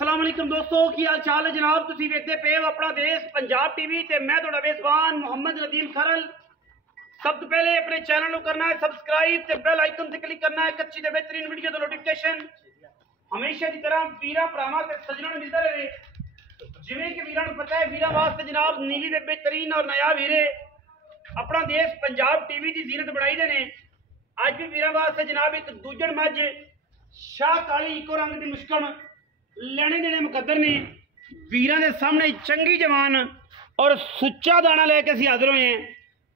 अस्सलाम वालेकुम दोस्तों, की हाल चाल है जनाब। तुसी वेखदे पे हो अपना देश पंजाब टीवी ते मैं तुहाडा मेज़बान मोहम्मद नदीम खरल। सब तो पहले अपने चैनल को करना है सब्सक्राइब ते बेल आइकन से क्लिक करना है अच्छी ते बेहतरीन वीडियो दा नोटिफिकेशन हमेशा की तरह वीरा भरावां ते सज्जणां नूं मिलदा रहे। जिवें कि वीरां नूं पता है वीरां वास्ते जनाब नीली दे बेहतरीन और नया वीरे अपना देश पंजाब टीवी की जीनत बढ़ाई दे ने। अज भी वीरां वास्ते जनाब एक दूजण मझ शाह काली इको रंग की मुश्कन लेने देने मुकद्दर ने। वीरां दे सामने चंगी जवान और सुच्चा दाना लेके असीं हाज़र होए हैं।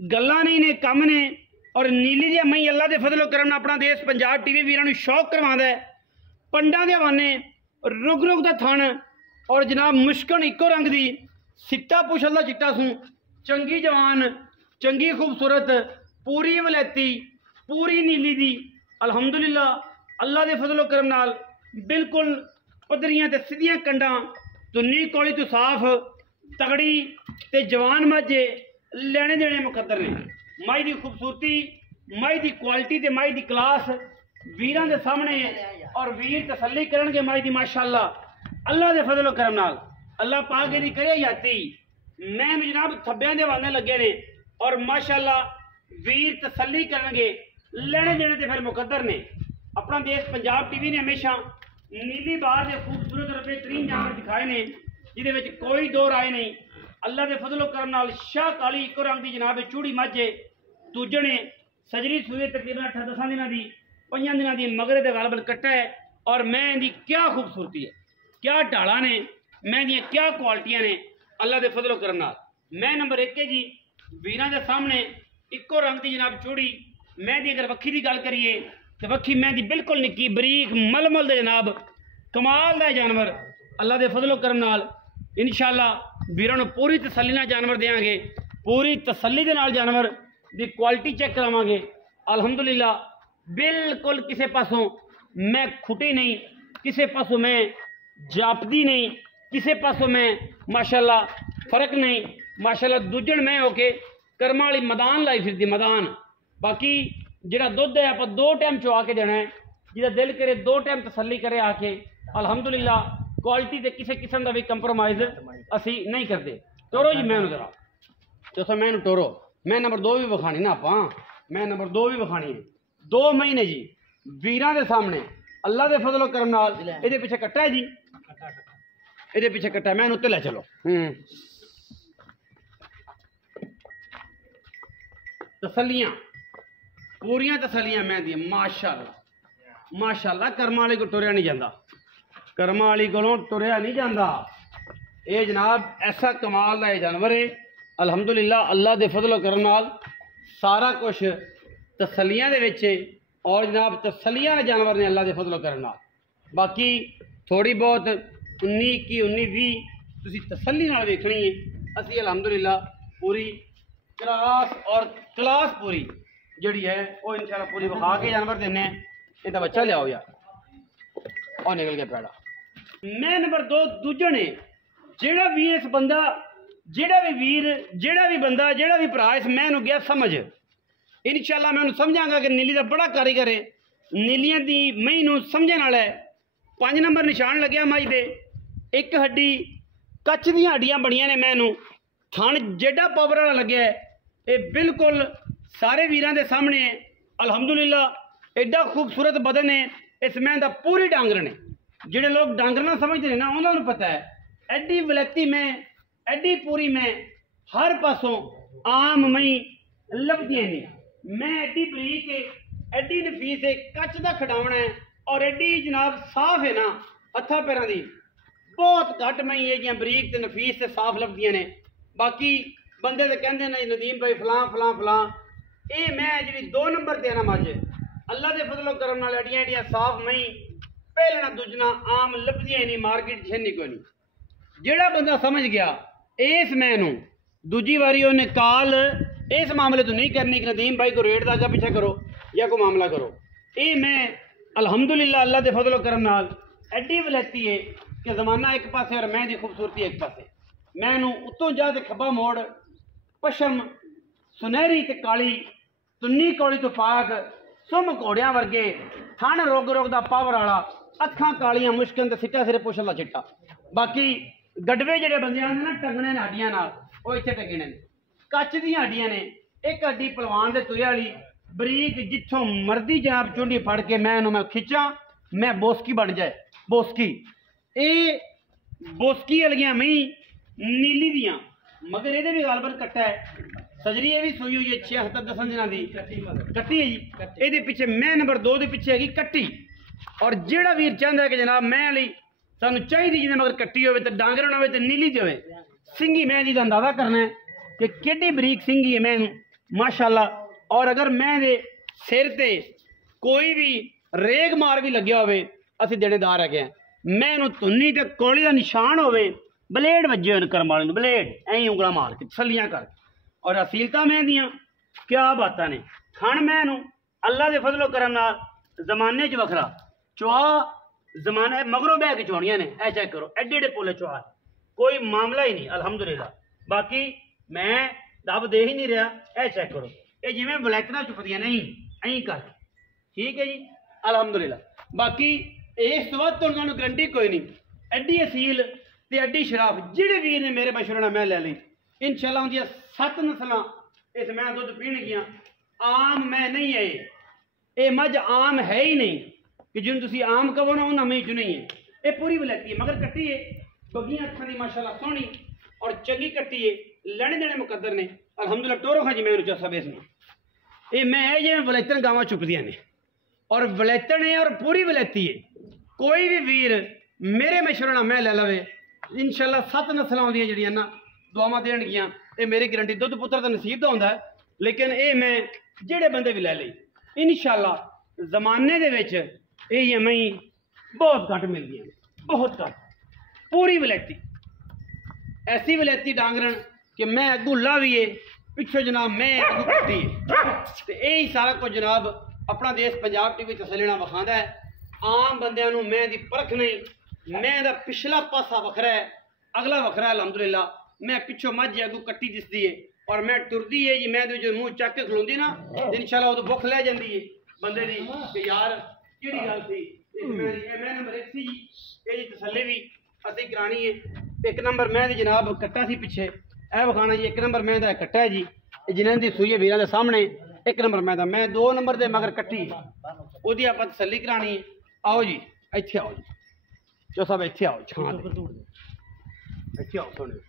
गल्लां नहीं ने कम ने और नीली दी मई अल्लाह दे फजलो करम नाल अपना देश पंजाब टीवी वीरां नूं शौक करवांदा है। पंडां दे हवाने रुग रुग दा थण और जनाब मुश्कन इको रंग दी सिट्टा पुछल दा चिट्टा सूं चंगी जवान चंगी खूबसूरत पूरी वलैती पूरी नीली दी अलहमदुलिल्लाह अल्लाह दे फजलो करम नाल बिल्कुल पदरियां ते सीधियां कंडां तुन्नी कोली तो साफ तगड़ी ते जवान मझे लेने देने मुकद्दर ने। माई दी खूबसूरती माई दी क्वालिटी ते माई दी क्लास वीरां दे सामने और वीर तसल्ली करनगे माई दी माशाअल्लाह अल्लाह दे फजलो करम नाल अल्लाह पाक दी करे याती। मैं जनाब थब्बियां दे वाने लगे ने और माशाअल्लाह वीर तसल्ली करनगे लेने देने ते फिर मुकद्दर ने। अपना देश पंजाब टीवी ने हमेशा नीली बार के खूबसूरत और बेहतरीन जानवर दिखाए ने जिहदे विच कोई दो राय नहीं। अल्लाह के फजलो करम नाल शाह काली इको रंग की जनाब चूड़ी मझे दूजणे सजरी सूए तकरीबन 8-10 दिनों की 5 दिनों की मगरे दे गालबन कट्टा है। और मैं इहदी क्या खूबसूरती है क्या ढाला ने मैं दी क्या क्वालिटियां ने अल्लाह के फजलो करम नाल। मैं नंबर 1 है जी वीरां दे सामने इको रंग की जनाब चूड़ी मैं दी अगर वक्खी की गल करिए तो वक्खी मैं दी बिल्कुल निक्की बरीक मलमल दे जनाब कमाल दा जानवर अल्लाह दे फजलो करम नाल इंशाअल्लाह वीरां नूं पूरी तसल्ली नाल जानवर देंगे पूरी तसल्ली दे नाल जानवर दी क्वालिटी चेक करावांगे अल्हम्दुलिल्लाह। बिल्कुल किसी पासों मैं खुटी नहीं किसी पासों मैं जापदी नहीं किसी पासों मैं माशाअल्लाह फर्क नहीं माशाअल्लाह दूजण मैं होके कर्मां वाली मैदान लाई फिरदी मैदान। बाकी जिहड़ा दुध है आप 2 टाइम चुआ के देना है जिहदा दिल करे 2 टाइम तसल्ली करे आके अलहमदुलिल्लाह क्वालिटी के किसी किस्म का भी कंप्रोमाइज़ असी नहीं करते। टोरो जी मैं जरा जैसा मैं टोरो मैं नंबर 2 भी विखानी ना आप मैं नंबर 2 भी विखानी है 2 महीने जी वीरां दे सामने अल्लाह के फजलो करम नाल इहदे पिछे कट्टा है जी इहदे पिछे कट्टा है मैं उत्ते लै चलो तसल्लियां पूरियां तसल्लियां मैं दी माशाअल्लाह माशाअल्लाह कर्म वाले को टुरया नहीं जाता कर्म वाली को टुरया नहीं जाता। ये जनाब ऐसा कमाल का जानवर है अलहमदुलिल्लाह अल्लाह के फजलो करम नाल सारा कुछ तसल्लियां दे विच और जनाब तसल्लियां जानवर ने अल्लाह के फजलो करम नाल। बाकी थोड़ी बहुत 19 की 19-20 तुसीं तसल्ली नाल वेखनी है असी अलहमदुलिल्लाह पूरी क्लास पूरी जी है वो इंशाल्लाह पूरी विखा के जानवर देने। इहदा बच्चा लियाओ यार और निकल गया पैड़ा। मैं नंबर 2 दूजण है जेड़ा भी इस बंदा जेड़ा भी वीर जेड़ा भी बंदा जेड़ा भी भरा इस मैं गया समझ इंशाल्लाह मैं समझांगा कि नीली का बड़ा कारीगर है नीलियां दी मई नूं समझण वाला है। 5 नंबर निशान लग्या मई दे एक हड्डी कच्च दी हड्डियां बणियां ने मैनू थण जेड़ा पावर वाला लग्या ये बिल्कुल सारे वीरां दे सामने है अलहमदुलिल्लाह। एडा खूबसूरत बदन है इस मैं दा पूरी डांगर ने जेडे लोग डांगर ना समझते हैं ना उन्होंने पता है एडी वलैती में एडी पूरी में हर पासों आम मई लभदियां नहीं मैं एडी बरीक एडी नफीस है कच्च दा खड़ावना है और एडी जनाब साफ है ना हत्था पैरां दी बहुत घट मई है जियां बरीक ते नफीस ते साफ लभदियां ने। बाकी बंदे तो कहते हैं नदीम भाई फलां फलां फलां ये मैं जी 2 नंबर ते ना मझ अल्लाह के फजलो करम नाल एडियां एडियां साफ मई पहलना दूजना आम लभदियां नहीं मार्केट छेनी कोई नहीं। जेड़ा बंदा समझ गया इस मैनू दूजी बारी उन्हें कॉल इस मामले तो नहीं करनी कि नदीम भाई को रेट का अगा पीछे करो या कोई मामला करो। ये मैं अलहमदुलिल्लाह अल्लाह के फजलो करम नाल एडी वलैती है कि जमाना एक पासे और मैं दी खूबसूरती एक पासे मैनू उत्तों जा के खब्बा मोड़ पशम सुनहरी ते काली तुन्नी कौड़ी तो पाक सुम घोड़ियां वर्गे थण रोग रोग दा पावर वाला अखां कालियां मुश्किल ते सिट्टा सिरे पुछ ला चिट्टा। बाकी गडवे जेडे बंदे आंदे ना टंगने ने हड्डियां नाल वो इत्थे टंगे ने। कच दी हड्डियां ने, एक हड्डी पलवान दे तुरे वाली बरीक जिथों मर्दी जनाब चुंडी फड़ के मैं खिंचा मैं बोसकी बन जाए। बोसकी ये बोसकी वालियां मई नीली दियां मगर ये भी गालबन कट्टा है। सजरी ये भी सूई हुई है 6-7 दिनों की कट्टी है जी। ये पिछे मैं नंबर 2 के पिछे हैगी कट्टी। और जेड़ा वीर चाहता है कि जनाब मैं ली सानू चाहिए जिन्हें मगर कट्टी हो डांगर ना हो नीली च हो सिंगी मैं जी का अंदाजा करना है कि केडी बरीक सिंगी है मैं माशाअल्लाह। और अगर मैं दे सिर ते कोई भी रेग मार भी लग्या होवे असीं देनेदार है हैं। मैं इन्हूं धुन्नी ते कोली का निशान होवे ब्लेड वजे होन करम वाले नूं ब्लेड ऐं उंगला मार के तसलियां कर। और असीलता मैं दियां क्या बातां ने। खण मैं नूं अल्लाह दे फजलो करम नाल जमाने च वखरा चुहा जमाने मगरों बह के चुहानियां ने। ऐ चेक करो एडे एडे पोले चुहा कोई मामला ही नहीं अल्हम्दुलिल्लाह। बाकी मैं दब दे ही नहीं रहा। ऐ चेक करो ये जिवें वलैतना चुपदियां नहीं ऐं कर ठीक है जी अल्हम्दुलिल्लाह। बाकी इस तो वध उन्होंने गारंटी कोई नहीं। एडी असील ते एडी शराफ जिहड़े वीर ने मेरे मशवरे मैं लै ली इंशाअल्लाह उनदियां 7 नस्लां इस मैं दुध पीणगियां। आम मैं नहीं है ये मझ आम है ही नहीं कि जिन तुसी आम कहो ना उन्होंने में चु नहीं है। ये पूरी वलैती है मगर कट्टी है बगियां अखां दी माशाअल्लाह सोहनी और चंगी कट्टी है। लैने देने मुकद्दर ने अल्हम्दुलिल्लाह। टोरो खां जी मैं चसा बेस ये मैं जिवें वलैतन गावां चुपदियां ने और वलैतन है और पूरी वलैती है। कोई भी वीर मेरे मशवरे मैं लै लवे इंशाअल्लाह 7 नस्लां आउंदियां जिहड़ियां ना दुआवां देणगियां। ये मेरी गारंटी दुध पुत्र तो नसीब का होंदा है लेकिन ये मैं जेड़े बंदे भी लै लई इंशाअल्लाह जमाने दे विच ये मई बहुत घट मिलदियां बहुत घट। पूरी वलैती ऐसी वलैती डांगरन कि मैं अगू ला भी है पिछो जनाब मैं अगू कट्टी है। तो यही सारा कुछ जनाब अपना देश पंजाब टीवी तसल्ली नाल विखांदा है। आम बंदियां नूं मैं दी परख नहीं। मैं दा पिछला पासा वखरा है अगला वखरा है अल्हम्दुलिल्लाह। मैं पिछो मझ अगू कट्टी दिसदी है और मैं टुरदी है जी मैं जो मुँह चक के खलोंदी ना इंशाअल्लाह उदों भुख लै जांदी है बंदे दी कि यार केड़ी गल सी। मैं नंबर 1 सी ये जी तसल्ली भी असीं करानी है। 1 नंबर मैं दी जनाब कट्टा सी पिछे ए विखाना जी 1 नंबर मैं दा कट्टा है जी जिन्हां दी सूई है वीरां दे सामने 1 नंबर मैं दा। मैं 2 नंबर दे मगर कट्टी ओदी आपां तसल्ली करानी है। आओ जी इत्थे आओ जी जो सब इत्थे आओ छां इत्थे आओ सुनो।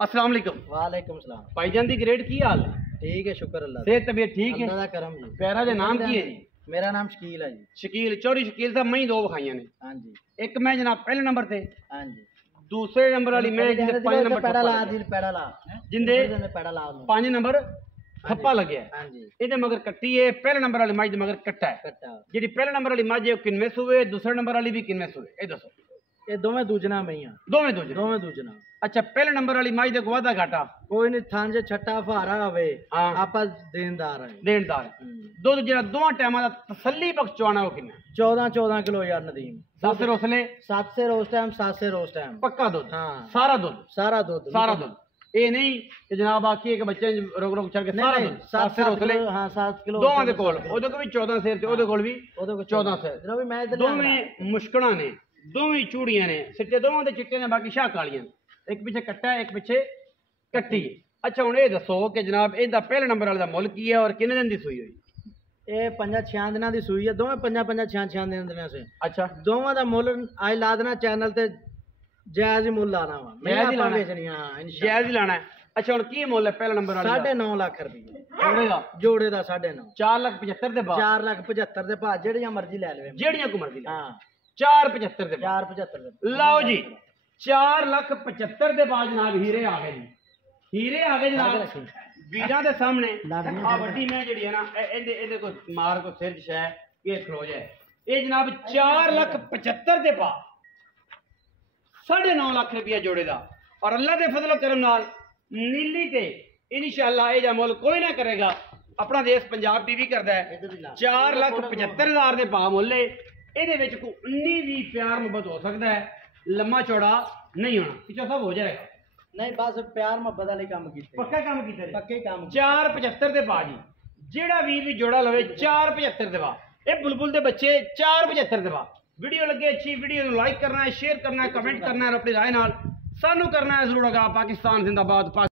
अस्सलाम वालेकुम। वालेकुम सलाम। भाईजान दी ग्रेड की हाल है? ठीक है शुक्र अल्लाह सेहत तबीयत ठीक है? अल्लाह दा करम जी। प्यारा दे नाम की है जी? मेरा नाम शकील है जी। शकील चौधरी शकील साहब मई 2 विखाइयां ने। हां जी एक मैं जनाब पहले नंबर ते हां जी दूसरे नंबर वाली मैं जिंदे 5 नंबर पैड़ा ला दिल पैड़ा ला जिंदे पैड़ा ला 5 नंबर खप्पा लगे हां जी ਇਹਦੇ ਮਗਰ ਕੱਟੀ ਹੈ। ਪਹਿਲੇ ਨੰਬਰ ਵਾਲੀ ਮੱਝ ਦੇ ਮਗਰ ਕੱਟਾ ਹੈ। कट्टा ਜਿਹੜੀ ਪਹਿਲੇ ਨੰਬਰ ਵਾਲੀ ਮੱਝ ਹੈ ਉਹ ਕਿੰਨੇ ਸੂਏ ਦੂਸਰੇ ਨੰਬਰ ਵਾਲੀ ਵੀ ਕਿੰਨੇ ਸੂਏ ਇਹ ਦੱਸੋ। ये दोवें दूजना मईया ਦੋਵੇਂ ਦੂਜੇ दोवें दूजना। अच्छा पहले नंबर वाली मੱਝ ਦੇ ਵਾਧਾ ਘਾਟਾ कोई नहीं थान जे छट्टा फहारा हवे हाँ। आपा देनदार है ਦੇਣਦਾਰ ਦੁੱਧ ਜਿਹੜਾ ਦੋਵਾਂ ਟਾਈਮਾਂ ਦਾ ਤਸੱਲੀ ਬਖਸ਼ ਚਵਾਣਾ ਉਹ ਕਿੰਨਾ 14 किलो यार नदीम। ਦਸ ਰੋਸਲੇ 7 से रोज टाइम 7 से रोज टाइम ਪੱਕਾ ਦੁੱਧ हाँ ਸਾਰਾ ਦੁੱਧ सारा दूध ਸਾਰਾ ਦੁੱਧ ਇਹ ਨਹੀਂ ਕਿ ਜਨਾਬ ਆਖੀਏ ਕਿ ਬੱਚੇ ਰੁਕ ਰੁਕ ਚੱਲ ਕੇ ਸਾਰਾ ਦੁੱਧ 7 ਰੋਸਲੇ हाँ 7 किलो ਦੋਵਾਂ ਦੇ ਕੋਲ ਉਹਦੇ ਕੋਲ ਵੀ 14 ਸਿਰ ਤੇ ਉਹਦੇ ਕੋਲ ਵੀ ओदे को 14 ਸਿਰ जो भी मैं इधर ਦੋਵੇਂ ਮੁਸ਼ਕਲਾਂ ਨੇ ਦੋਵੇਂ ਚੂੜੀਆਂ ਨੇ ਸਿੱਟੇ ਦੋਵਾਂ ਦੇ ਚਿੱਟੇ ਨੇ ਬਾਕੀ ਸ਼ਾਹ ਕਾਲੀਆਂ ਇੱਕ ਪਿੱਛੇ ਕੱਟਾ ਇੱਕ ਪਿੱਛੇ ਕੱਟੀ। ਅੱਛਾ ਹੁਣ ਇਹ ਦੱਸੋ ਕਿ ਜਨਾਬ ਇਹਦਾ ਪਹਿਲੇ ਨੰਬਰ ਵਾਲੇ ਦਾ ਮੁੱਲ ਕੀ ਹੈ ਔਰ ਕਿੰਨੇ ਦਿਨ ਦੀ ਸੂਈ ਹੋਈ? ये 5-6 दिनों की सूई है दोवें 5-6 दिन से। अच्छा दोवां दा मुੱਲ आज ला देना चैनल ते जायज ही मुੱਲ लाना वा जायज ही लाना बेचनी हां इंशाल्लाह जायज ही लाना है। अच्छा ਹੁਣ ਕੀ ਮੁੱਲ ਹੈ ਪਹਿਲੇ ਨੰਬਰ ਵਾਲੇ ਦਾ? 9.5 लाख रुपए ਜੋੜੇ ਦਾ जोड़े दा 9.5 4,75,000 ਦੇ ਬਾਅਦ 4,75,000 ਦੇ ਭਾਅ ਜਿਹੜੀਆਂ ਮਰਜ਼ੀ ਲੈ ਲਵੇ ਜਿਹੜੀਆਂ ਕੋ ਮਰਜ਼ੀ ਲੈ ਹਾਂ 4,75,000 ਦੇ ਬਾਅਦ 4,75,000 ਦੇ ਲਓ ਜੀ 4,75,000 ਦੇ ਬਾਅਦ ਜਨਾਬ ਹੀਰੇ ਆ ਗਏ ਜੀ। ਹੀਰੇ ਆ ਗਏ ਜਨਾਬ ਵੀਰਾਂ ਦੇ ਸਾਹਮਣੇ। ਆ ਵੱਡੀ ਮੈਂ ਜਿਹੜੀ ਹੈ ਨਾ ਇਹਦੇ ਕੋ ਮਾਰ ਕੋ ਸਿਰ ਚ ਸ਼ੈ ਇਹ ਖਲੋ ਜਾਏ। ਇਹ ਜਨਾਬ 4,75,000 ਦੇ ਪਾ 9.5 ਲੱਖ ਰੁਪਇਆ ਜੋੜੇ ਦਾ। ਔਰ ਅੱਲਾ ਦੇ ਫਜ਼ਲ ਕਰਮ ਨਾਲ ਨੀਲੀ ਤੇ इंशाअल्लाह ये मुल कोई ना करेगा। अपना देश पंजाब टीवी करता है 4,75,000 के भाव मुल ये को 19-20 प्यार मुहब्बत हो सकता है, लम्मा चौड़ा नहीं होना, पिछो सब हो जाएगा। नहीं बस प्यार मुहब्बत वाले काम कीते, पक्का काम कीते, पक्के काम। 4,75 के भाव जी, जेड़ा वीर भी जोड़ा लवे 4,75 के भाव। ये बुलबुल के बच्चे 4,75 के भाव, ਵੀਡੀਓ ਲੱਗੇ ਅੱਛੀ ਵੀਡੀਓ ਨੂੰ ਲਾਈਕ ਕਰਨਾ ਹੈ, ਸ਼ੇਅਰ ਕਰਨਾ ਹੈ, ਕਮੈਂਟ ਕਰਨਾ ਹੈ, ਆਪਣੀ ਰਾਏ ਨਾਲ ਸਾਨੂੰ ਕਰਨਾ ਹੈ ਜ਼ਰੂਰ। ਅਗਾ ਪਾਕਿਸਤਾਨ ਜ਼ਿੰਦਾਬਾਦ।